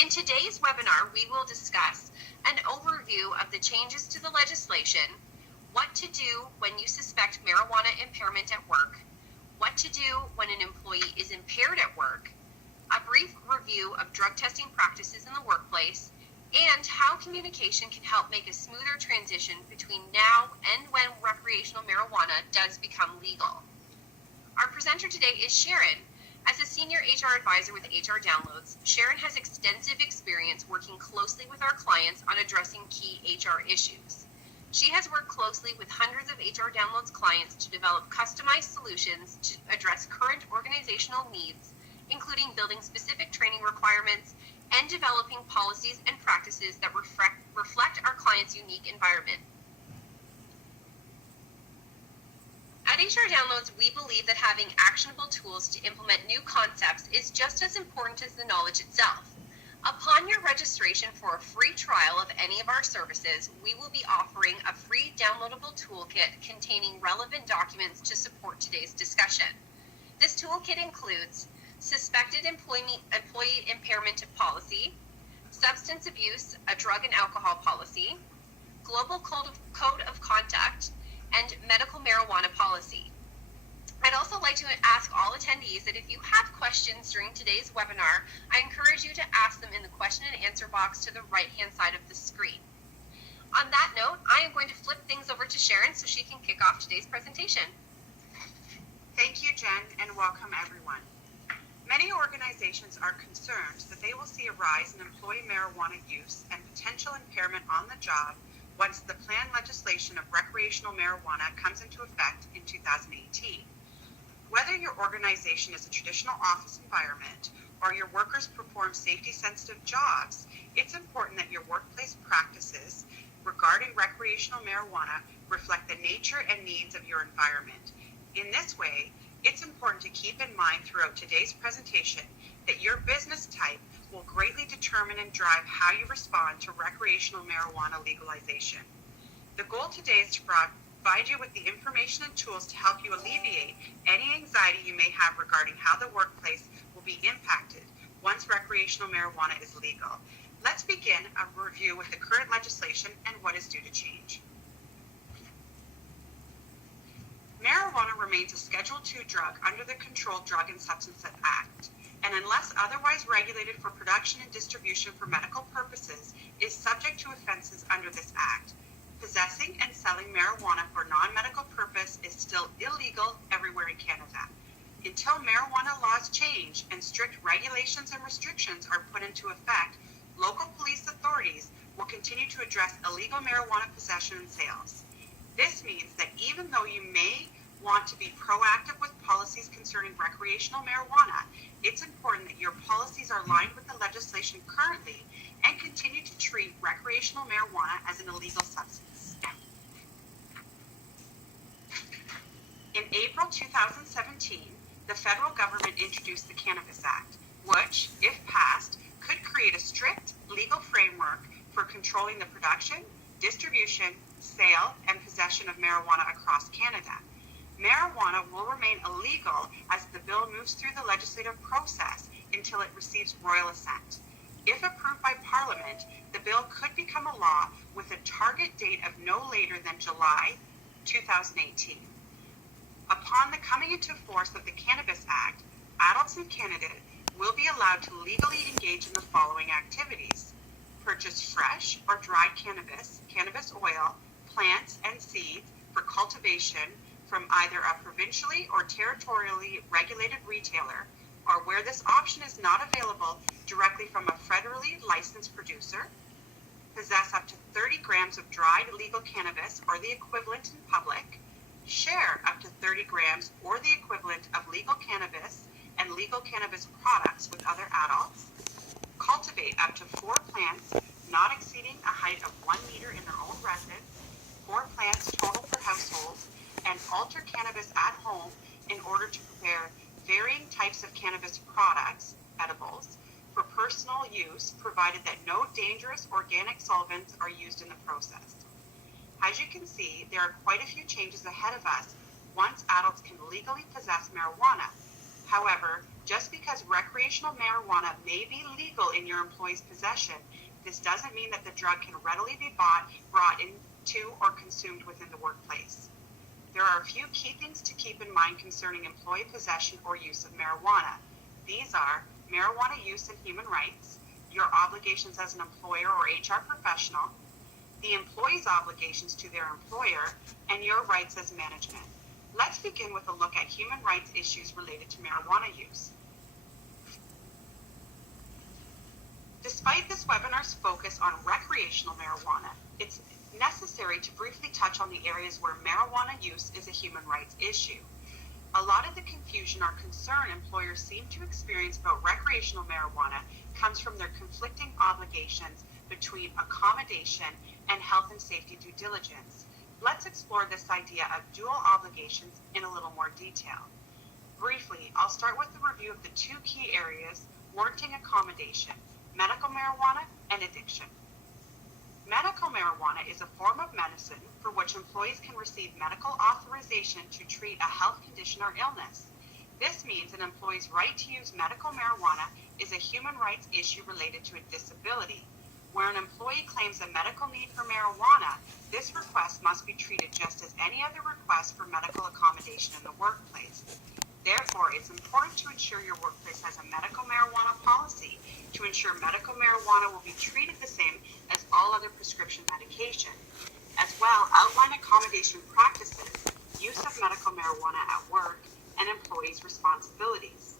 In today's webinar, we will discuss an overview of the changes to the legislation, what to do when you suspect marijuana impairment at work, what to do when an employee is impaired at work, a brief review of drug testing practices in the workplace, and how communication can help make a smoother transition between now and when recreational marijuana does become legal. Our presenter today is Sharon. As a senior HR advisor with HR Downloads, Sharon has extensive experience working closely with our clients on addressing key HR issues. She has worked closely with hundreds of HR Downloads clients to develop customized solutions to address current organizational needs, including building specific training requirements and developing policies and practices that reflect our clients' unique environment. At HR Downloads, we believe that having actionable tools to implement new concepts is just as important as the knowledge itself. Upon your registration for a free trial of any of our services, we will be offering a free downloadable toolkit containing relevant documents to support today's discussion. This toolkit includes suspected employee impairment policy, substance abuse, a drug and alcohol policy, global code of conduct, and medical marijuana policy. I'd also like to ask all attendees that if you have questions during today's webinar, I encourage you to ask them in the question and answer box to the right-hand side of the screen. On that note, I am going to flip things over to Sharon so she can kick off today's presentation. Thank you, Jen, and welcome everyone. Many organizations are concerned that they will see a rise in employee marijuana use and potential impairment on the job once the planned legislation of recreational marijuana comes into effect in 2018. Whether your organization is a traditional office environment or your workers perform safety-sensitive jobs, it's important that your workplace practices regarding recreational marijuana reflect the nature and needs of your environment. In this way, it's important to keep in mind throughout today's presentation that your business type will greatly determine and drive how you respond to recreational marijuana legalization. The goal today is to provide you with the information and tools to help you alleviate any anxiety you may have regarding how the workplace will be impacted once recreational marijuana is legal. Let's begin a review with the current legislation and what is due to change. Marijuana remains a Schedule II drug under the Controlled Drug and Substances Act, and unless otherwise regulated for production and distribution for medical purposes, is subject to offenses under this act. Possessing and selling marijuana for non-medical purpose is still illegal everywhere in Canada. Until marijuana laws change and strict regulations and restrictions are put into effect, local police authorities will continue to address illegal marijuana possession and sales. This means that even though you may want to be proactive with policies concerning recreational marijuana, it's important that your policies are aligned with the legislation currently and continue to treat recreational marijuana as an illegal substance. In April 2017, the federal government introduced the Cannabis Act, which, if passed, could create a strict legal framework for controlling the production, distribution, sale, and possession of marijuana across Canada. Marijuana will remain illegal as the bill moves through the legislative process until it receives royal assent. If approved by Parliament, the bill could become a law with a target date of no later than July 2018. Upon the coming into force of the Cannabis Act, adults in Canada will be allowed to legally engage in the following activities: purchase fresh or dried cannabis, cannabis oil, plants, and seeds for cultivation from either a provincially or territorially regulated retailer, or where this option is not available, directly from a federally licensed producer, possess up to 30 grams of dried legal cannabis or the equivalent in public, share up to 30 grams or the equivalent of legal cannabis and legal cannabis products with other adults, cultivate up to 4 plants not exceeding a height of 1 meter in their own residence, 4 plants total per household, and alter cannabis at home in order to prepare varying types of cannabis products, edibles, for personal use, provided that no dangerous organic solvents are used in the process. As you can see, there are quite a few changes ahead of us once adults can legally possess marijuana. However, Just because recreational marijuana may be legal in your employee's possession, this doesn't mean that the drug can readily be brought into or consumed within the workplace. There are a few key things to keep in mind concerning employee possession or use of marijuana. These are marijuana use and human rights, your obligations as an employer or HR professional, the employee's obligations to their employer, and your rights as management. Let's begin with a look at human rights issues related to marijuana use. Despite this webinar's focus on recreational marijuana, it's necessary to briefly touch on the areas where marijuana use is a human rights issue. A lot of the confusion or concern employers seem to experience about recreational marijuana comes from their conflicting obligations between accommodation and health and safety due diligence. Let's explore this idea of dual obligations in a little more detail. Briefly, I'll start with the review of the two key areas warranting accommodation: medical marijuana and addiction. Medical marijuana is a form of medicine for which employees can receive medical authorization to treat a health condition or illness. This means an employee's right to use medical marijuana is a human rights issue related to a disability. Where an employee claims a medical need for marijuana, this request must be treated just as any other request for medical accommodation in the workplace. Therefore, it's important to ensure your workplace has a medical marijuana policy to ensure medical marijuana will be treated the same as all other prescription medication. As well, outline accommodation practices, use of medical marijuana at work, and employees' responsibilities.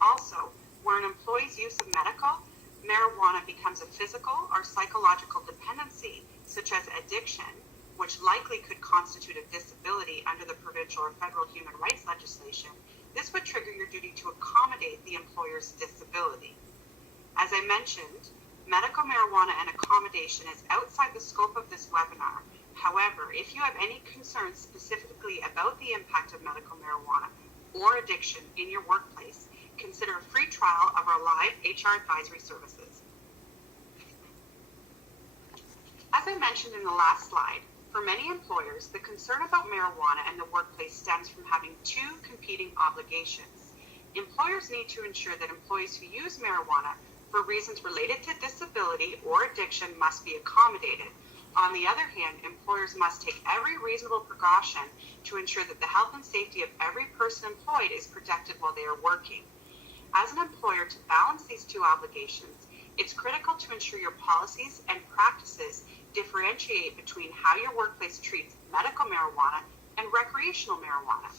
Also, where an employee's use of medical marijuana becomes a physical or psychological dependency, such as addiction, which likely could constitute a disability under the provincial or federal human rights legislation, this would trigger your duty to accommodate the employer's disability. As I mentioned, medical marijuana and accommodation is outside the scope of this webinar. However, if you have any concerns specifically about the impact of medical marijuana or addiction in your workplace, consider a free trial of our live HR advisory services. As I mentioned in the last slide, for many employers, the concern about marijuana in the workplace stems from having two competing obligations. Employers need to ensure that employees who use marijuana for reasons related to disability or addiction must be accommodated. On the other hand, employers must take every reasonable precaution to ensure that the health and safety of every person employed is protected while they are working. As an employer, to balance these two obligations, it's critical to ensure your policies and practices differentiate between how your workplace treats medical marijuana and recreational marijuana.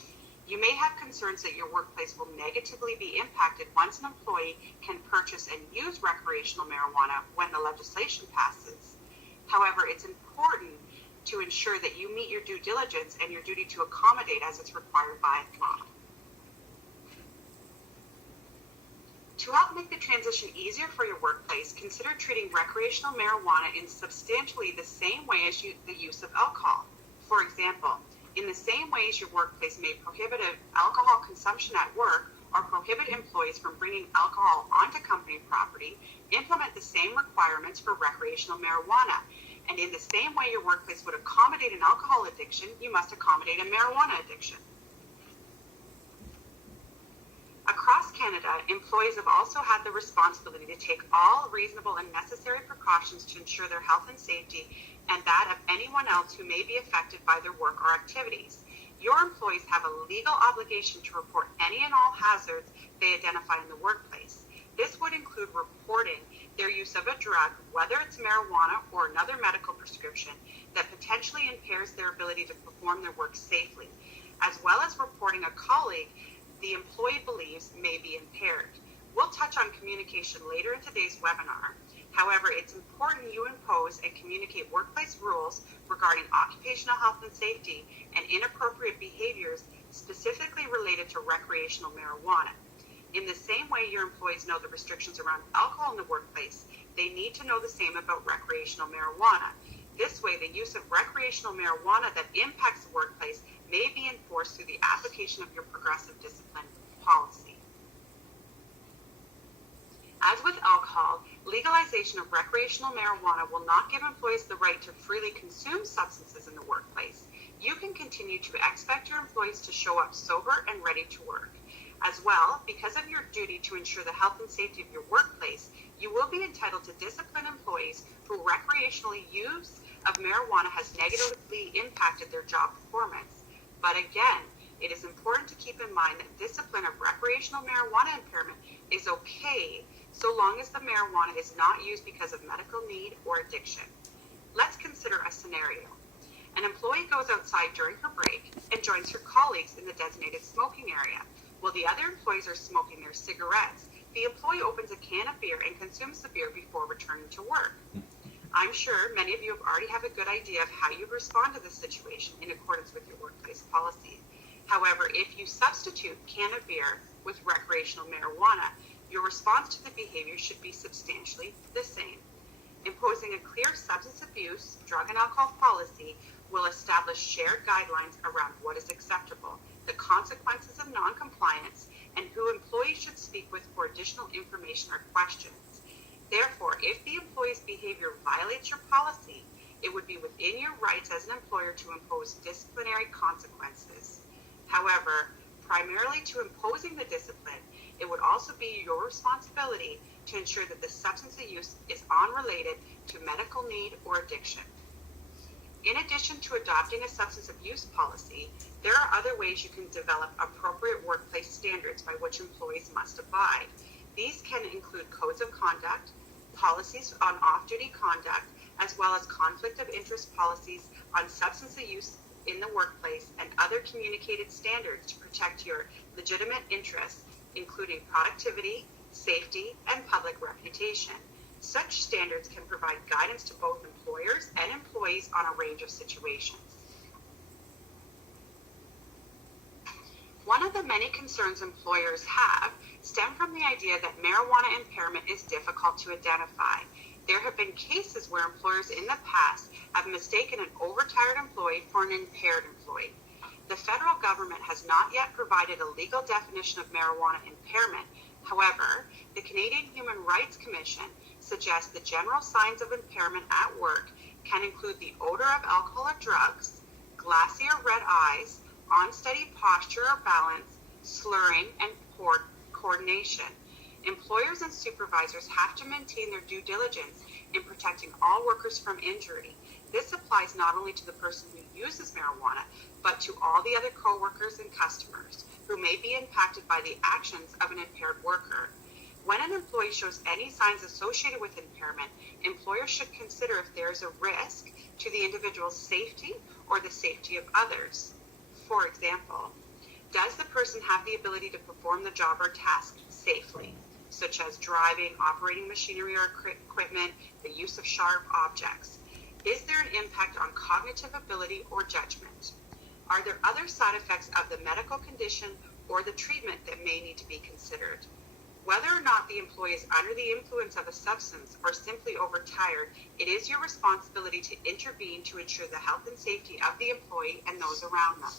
You may have concerns that your workplace will negatively be impacted once an employee can purchase and use recreational marijuana when the legislation passes. However, it's important to ensure that you meet your due diligence and your duty to accommodate as it's required by law. To help make the transition easier for your workplace, consider treating recreational marijuana in substantially the same way as the use of alcohol. For example, in the same ways your workplace may prohibit alcohol consumption at work or prohibit employees from bringing alcohol onto company property, implement the same requirements for recreational marijuana. And in the same way your workplace would accommodate an alcohol addiction, you must accommodate a marijuana addiction. Across Canada, employees have also had the responsibility to take all reasonable and necessary precautions to ensure their health and safety and that of anyone else who may be affected by their work or activities. Your employees have a legal obligation to report any and all hazards they identify in the workplace. This would include reporting their use of a drug, whether it's marijuana or another medical prescription, that potentially impairs their ability to perform their work safely, as well as reporting a colleague the employee believes may be impaired. We'll touch on communication later in today's webinar. However, it's important you impose and communicate workplace rules regarding occupational health and safety and inappropriate behaviors specifically related to recreational marijuana. In the same way your employees know the restrictions around alcohol in the workplace, they need to know the same about recreational marijuana. This way, the use of recreational marijuana that impacts the workplace may be enforced through the application of your progressive discipline policy. As with alcohol, legalization of recreational marijuana will not give employees the right to freely consume substances in the workplace. You can continue to expect your employees to show up sober and ready to work. As well, because of your duty to ensure the health and safety of your workplace, you will be entitled to discipline employees who recreationally use of marijuana has negatively impacted their job performance. But again, it is important to keep in mind that discipline of recreational marijuana impairment is okay so long as the marijuana is not used because of medical need or addiction. Let's consider a scenario. An employee goes outside during her break and joins her colleagues in the designated smoking area. While the other employees are smoking their cigarettes, the employee opens a can of beer and consumes the beer before returning to work. I'm sure many of you already have a good idea of how you respond to this situation in accordance with your workplace policies. However, if you substitute can of beer with recreational marijuana, your response to the behavior should be substantially the same. Imposing a clear substance abuse, drug and alcohol policy will establish shared guidelines around what is acceptable, the consequences of non-compliance, and who employees should speak with for additional information or questions. Therefore, if the employee's behavior violates your policy, it would be within your rights as an employer to impose disciplinary consequences. However, primarily to imposing the discipline, it would also be your responsibility to ensure that the substance use is unrelated to medical need or addiction. In addition to adopting a substance abuse policy, there are other ways you can develop appropriate workplace standards by which employees must abide. These can include codes of conduct, policies on off-duty conduct, as well as conflict of interest policies on substance use in the workplace and other communicated standards to protect your legitimate interests, including productivity, safety, and public reputation. Such standards can provide guidance to both employers and employees on a range of situations. One of the many concerns employers have stem from the idea that marijuana impairment is difficult to identify. There have been cases where employers in the past have mistaken an overtired employee for an impaired employee. The federal government has not yet provided a legal definition of marijuana impairment. However, the Canadian Human Rights Commission suggests the general signs of impairment at work can include the odor of alcohol or drugs, glassy or red eyes, unsteady posture or balance, slurring, and poor coordination. Employers and supervisors have to maintain their due diligence in protecting all workers from injury. This applies not only to the person who uses marijuana, but to all the other coworkers and customers who may be impacted by the actions of an impaired worker. When an employee shows any signs associated with impairment, employers should consider if there is a risk to the individual's safety or the safety of others. For example, does the person have the ability to perform the job or task safely, such as driving, operating machinery or equipment, the use of sharp objects? Is there an impact on cognitive ability or judgment? Are there other side effects of the medical condition or the treatment that may need to be considered? Whether or not the employee is under the influence of a substance or simply overtired, it is your responsibility to intervene to ensure the health and safety of the employee and those around them.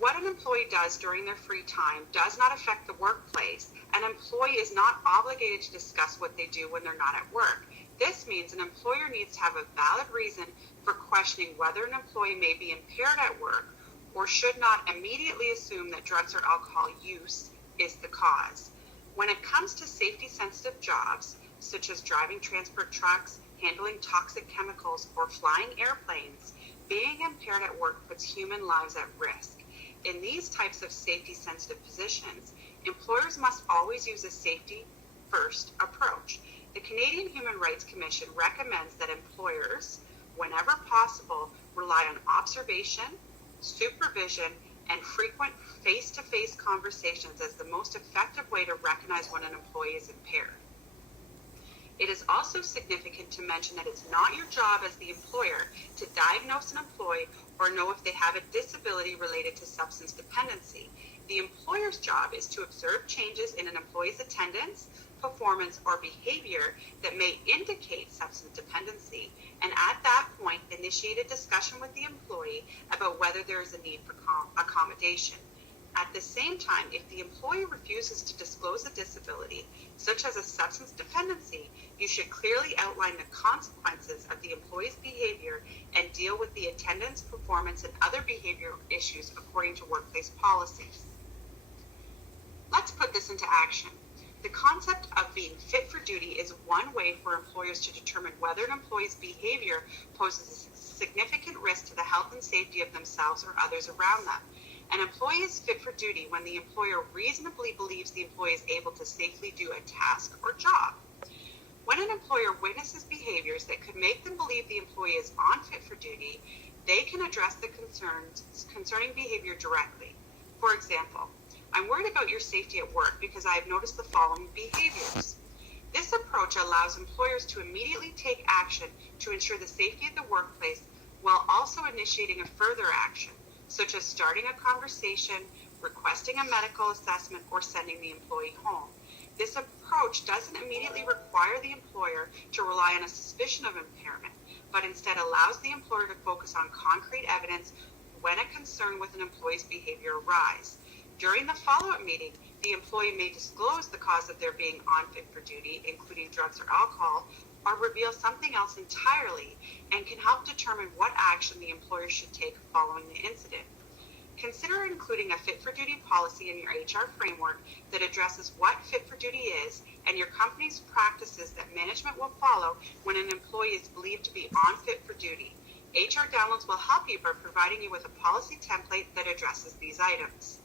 What an employee does during their free time does not affect the workplace. An employee is not obligated to discuss what they do when they're not at work. This means an employer needs to have a valid reason for questioning whether an employee may be impaired at work or should not immediately assume that drugs or alcohol use is the cause. When it comes to safety-sensitive jobs, such as driving transport trucks, handling toxic chemicals, or flying airplanes, being impaired at work puts human lives at risk. In these types of safety-sensitive positions, employers must always use a safety-first approach. The Canadian Human Rights Commission recommends that employers, whenever possible, rely on observation, supervision, and frequent face-to-face conversations as the most effective way to recognize when an employee is impaired. It is also significant to mention that it's not your job as the employer to diagnose an employee or know if they have a disability related to substance dependency. The employer's job is to observe changes in an employee's attendance, performance, or behavior that may indicate substance dependency, and at that point, initiate a discussion with the employee about whether there is a need for accommodation. At the same time, if the employee refuses to disclose a disability, such as a substance dependency, you should clearly outline the consequences of the employee's behavior and deal with the attendance, performance, and other behavioral issues according to workplace policies. Let's put this into action. The concept of being fit for duty is one way for employers to determine whether an employee's behavior poses a significant risk to the health and safety of themselves or others around them. An employee is fit for duty when the employer reasonably believes the employee is able to safely do a task or job. When an employer witnesses behaviors that could make them believe the employee is unfit for duty, they can address the concerns concerning behavior directly. For example, I'm worried about your safety at work because I have noticed the following behaviors. This approach allows employers to immediately take action to ensure the safety of the workplace while also initiating a further action, such as starting a conversation, requesting a medical assessment, or sending the employee home. This approach doesn't immediately require the employer to rely on a suspicion of impairment, but instead allows the employer to focus on concrete evidence when a concern with an employee's behavior arises. During the follow-up meeting, the employee may disclose the cause of their being unfit for duty, including drugs or alcohol, or reveal something else entirely, and can help determine what action the employer should take following the incident. Consider including a fit for duty policy in your HR framework that addresses what fit for duty is and your company's practices that management will follow when an employee is believed to be unfit for duty. HR Downloads will help you by providing you with a policy template that addresses these items.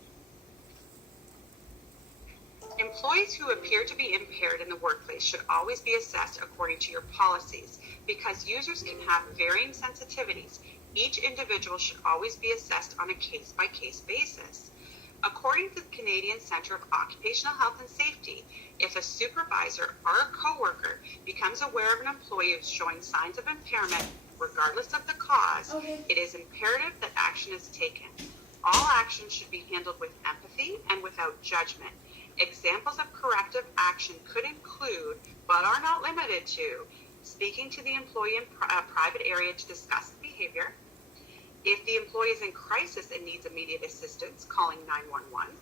Employees who appear to be impaired in the workplace should always be assessed according to your policies. Because users can have varying sensitivities, each individual should always be assessed on a case-by-case basis. According to the Canadian Centre of Occupational Health and Safety, if a supervisor or a coworker becomes aware of an employee who is showing signs of impairment, regardless of the cause, it is imperative that action is taken. All action should be handled with empathy and without judgment. Examples of corrective action could include, but are not limited to, speaking to the employee in a private area to discuss the behavior. If the employee is in crisis and needs immediate assistance, calling 911.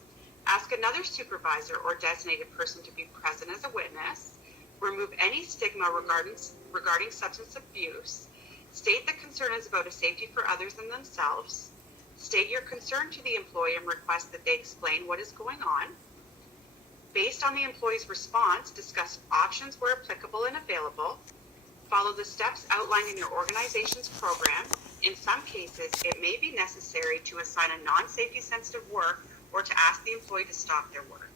Ask another supervisor or designated person to be present as a witness. Remove any stigma regarding substance abuse. State the concern is about a safety for others and themselves. State your concern to the employee and request that they explain what is going on. Based on the employee's response, discuss options where applicable and available. Follow the steps outlined in your organization's program. In some cases, it may be necessary to assign a non-safety sensitive work or to ask the employee to stop their work.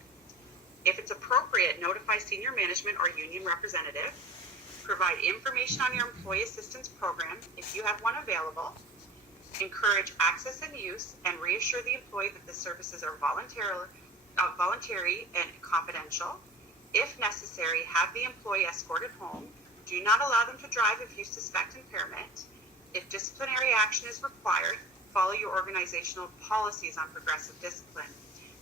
If it's appropriate, notify senior management or union representative. Provide information on your employee assistance program if you have one available. Encourage access and use and reassure the employee that the services are voluntary and confidential. If necessary, have the employee escorted home. Do not allow them to drive if you suspect impairment. If disciplinary action is required, follow your organizational policies on progressive discipline.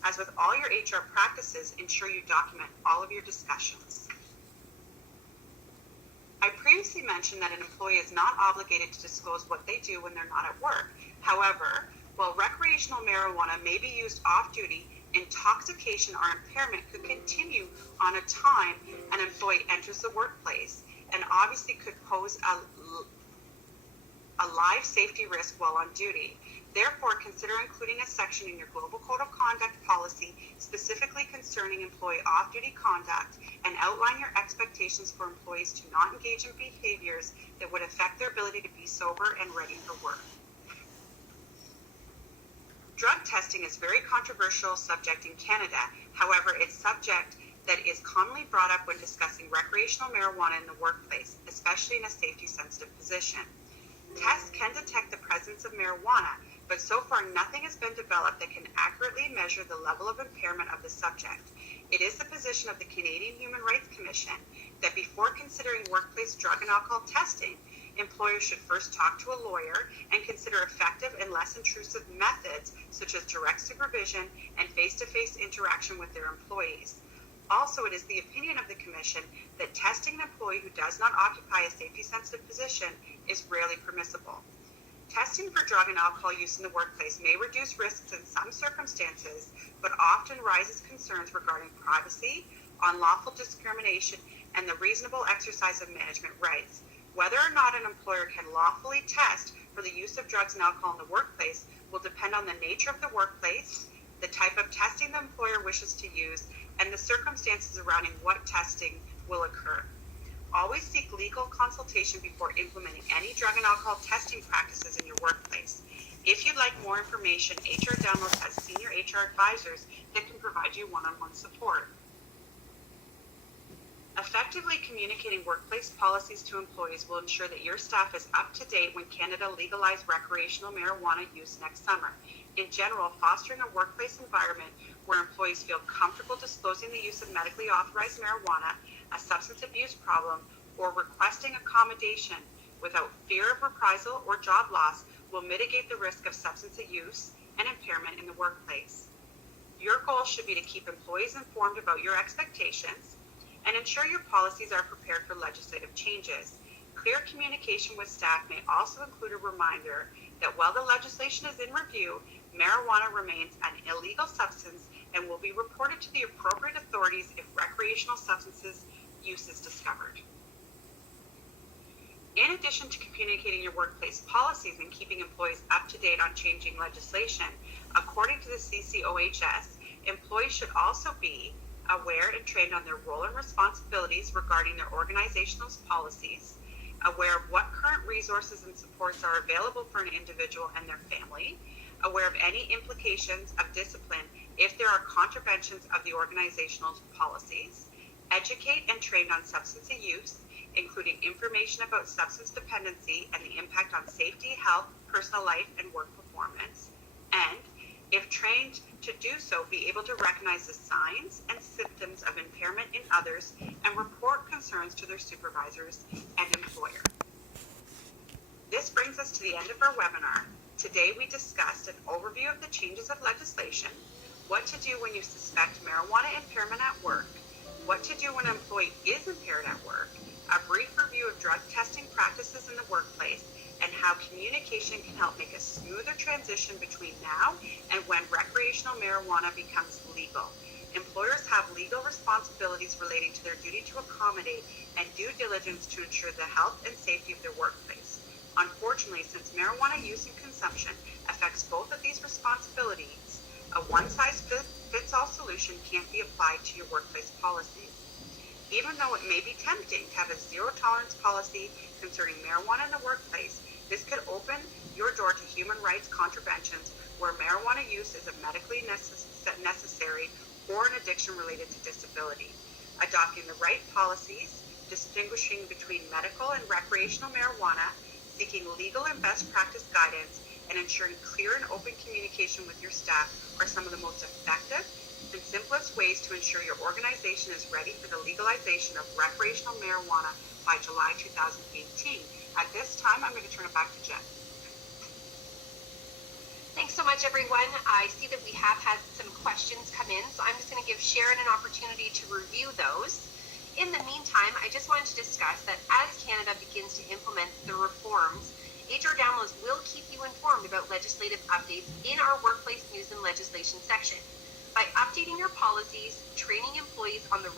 As with all your HR practices, ensure you document all of your discussions. I previously mentioned that an employee is not obligated to disclose what they do when they're not at work. However, while recreational marijuana may be used off-duty, intoxication or impairment could continue on a time an employee enters the workplace and obviously could pose a life safety risk while on duty. Therefore, consider including a section in your Global Code of Conduct policy specifically concerning employee off-duty conduct and outline your expectations for employees to not engage in behaviors that would affect their ability to be sober and ready for work. Drug testing is a very controversial subject in Canada. However, it's a subject that is commonly brought up when discussing recreational marijuana in the workplace, especially in a safety-sensitive position. Tests can detect the presence of marijuana, but so far nothing has been developed that can accurately measure the level of impairment of the subject. It is the position of the Canadian Human Rights Commission that before considering workplace drug and alcohol testing, employers should first talk to a lawyer and consider effective and less intrusive methods such as direct supervision and face-to-face interaction with their employees. Also, it is the opinion of the Commission that testing an employee who does not occupy a safety-sensitive position is rarely permissible. Testing for drug and alcohol use in the workplace may reduce risks in some circumstances, but often raises concerns regarding privacy, unlawful discrimination, and the reasonable exercise of management rights. Whether or not an employer can lawfully test for the use of drugs and alcohol in the workplace will depend on the nature of the workplace, the type of testing the employer wishes to use, and the circumstances surrounding what testing will occur. Always seek legal consultation before implementing any drug and alcohol testing practices in your workplace. If you'd like more information, HR Downloads has senior HR advisors that can provide you one-on-one support. Effectively communicating workplace policies to employees will ensure that your staff is up to date when Canada legalized recreational marijuana use next summer. In general, fostering a workplace environment where employees feel comfortable disclosing the use of medically authorized marijuana, a substance abuse problem, or requesting accommodation without fear of reprisal or job loss will mitigate the risk of substance abuse and impairment in the workplace. Your goal should be to keep employees informed about your expectations and ensure your policies are prepared for legislative changes. Clear communication with staff may also include a reminder that while the legislation is in review, marijuana remains an illegal substance and will be reported to the appropriate authorities if recreational substances use is discovered. In addition to communicating your workplace policies and keeping employees up to date on changing legislation, according to the CCOHS, employees should also be aware and trained on their role and responsibilities regarding their organizational policies, aware of what current resources and supports are available for an individual and their family, aware of any implications of discipline if there are contraventions of the organizational policies, educate and train on substance use, including information about substance dependency and the impact on safety, health, personal life, and work performance, and, if trained to do so, be able to recognize the signs and symptoms of impairment in others and report concerns to their supervisors and employer. This brings us to the end of our webinar. Today we discussed an overview of the changes of legislation, what to do when you suspect marijuana impairment at work, what to do when an employee is impaired at work, a brief review of drug testing practices in the workplace, and how communication can help make a smoother transition between now and when recreational marijuana becomes legal. Employers have legal responsibilities relating to their duty to accommodate and due diligence to ensure the health and safety of their workplace. Unfortunately, since marijuana use and consumption affects both of these responsibilities, a one-size-fits-all solution can't be applied to your workplace policies. Even though it may be tempting to have a zero-tolerance policy concerning marijuana in the workplace, this could open your door to human rights contraventions where marijuana use is a medically necessary or an addiction related to disability. Adopting the right policies, distinguishing between medical and recreational marijuana, seeking legal and best practice guidance, and ensuring clear and open communication with your staff are some of the most effective and simplest ways to ensure your organization is ready for the legalization of recreational marijuana by July 2018. At this time, I'm going to turn it back to Jen. Thanks so much, everyone. I see that we have had some questions come in, so I'm just going to give Sharon an opportunity to review those. In the meantime, I just wanted to discuss that as Canada begins to implement the reforms, HR Downloads will keep you informed about legislative updates in our workplace news and legislation section. By updating your policies, training employees on the risks